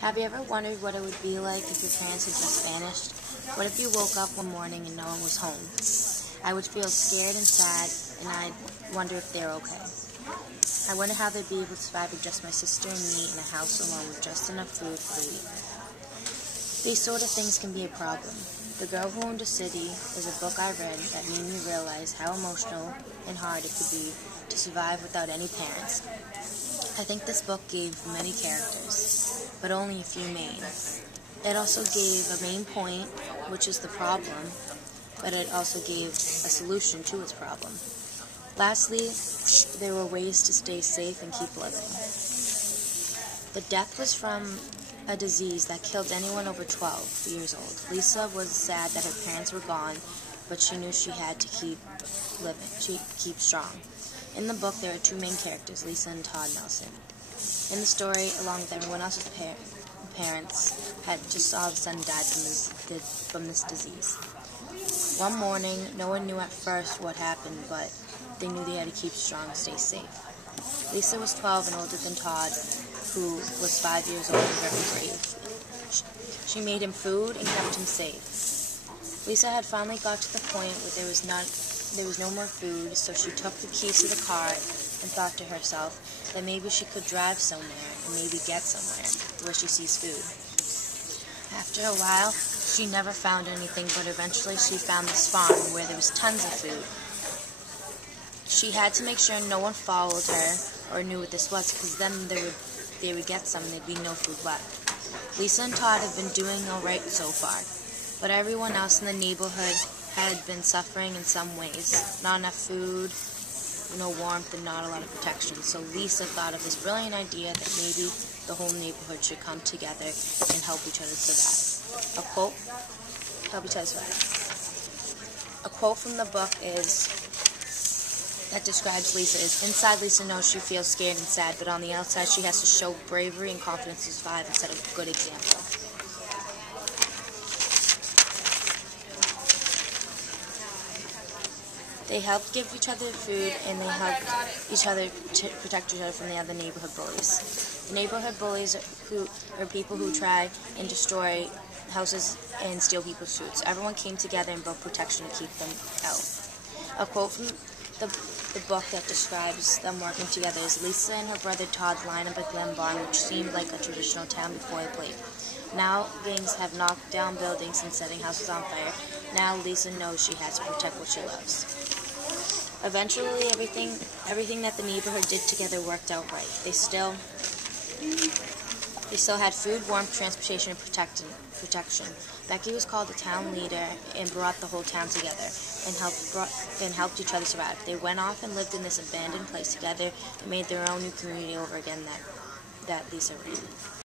Have you ever wondered what it would be like if your parents had just vanished? What if you woke up one morning and no one was home? I would feel scared and sad, and I'd wonder if they're okay. I wonder how they'd be able to survive with just my sister and me in a house alone with just enough food for the week. These sort of things can be a problem. The Girl Who Owned a City is a book I read that made me realize how emotional and hard it could be to survive without any parents. I think this book gave many characters, but only a few main. It also gave a main point, which is the problem, but it also gave a solution to its problem. Lastly, there were ways to stay safe and keep living. The death was from a disease that killed anyone over 12 years old. Lisa was sad that her parents were gone, but she knew she had to keep living, keep strong. In the book, there are two main characters, Lisa and Todd Nelson. In the story, along with everyone else's parents, had just all of a sudden died from this disease. One morning, no one knew at first what happened, but they knew they had to keep strong and stay safe. Lisa was 12 and older than Todd, who was 5 years old and very brave. She made him food and kept him safe. Lisa had finally got to the point where there was no more food, so she took the keys to the car and thought to herself that maybe she could drive somewhere and maybe get somewhere where she sees food. After a while, she never found anything, but eventually she found this farm where there was tons of food. She had to make sure no one followed her or knew what this was, because then they would get some and there'd be no food left. Lisa and Todd had been doing all right so far, but everyone else in the neighborhood had been suffering in some ways. Not enough food, no warmth, and not a lot of protection. So Lisa thought of this brilliant idea that maybe the whole neighborhood should come together and help each other survive. A quote from the book that describes Lisa is, inside Lisa knows she feels scared and sad, but on the outside she has to show bravery and confidence to survive and set a good example. They helped give each other food, and they helped each other to protect each other from the other neighborhood bullies. The neighborhood bullies are people who try and destroy houses and steal people's food. So everyone came together and built protection to keep them out. A quote from the book that describes them working together is, Lisa and her brother Todd line up at Glen Barn, which seemed like a traditional town before they played. Now gangs have knocked down buildings and setting houses on fire. Now Lisa knows she has to protect what she loves. Eventually, everything that the neighborhood did together worked out right. They still had food, warmth, transportation, and protection. Becky was called the town leader and brought the whole town together and helped each other survive. They went off and lived in this abandoned place together and made their own new community over again that Lisa ran.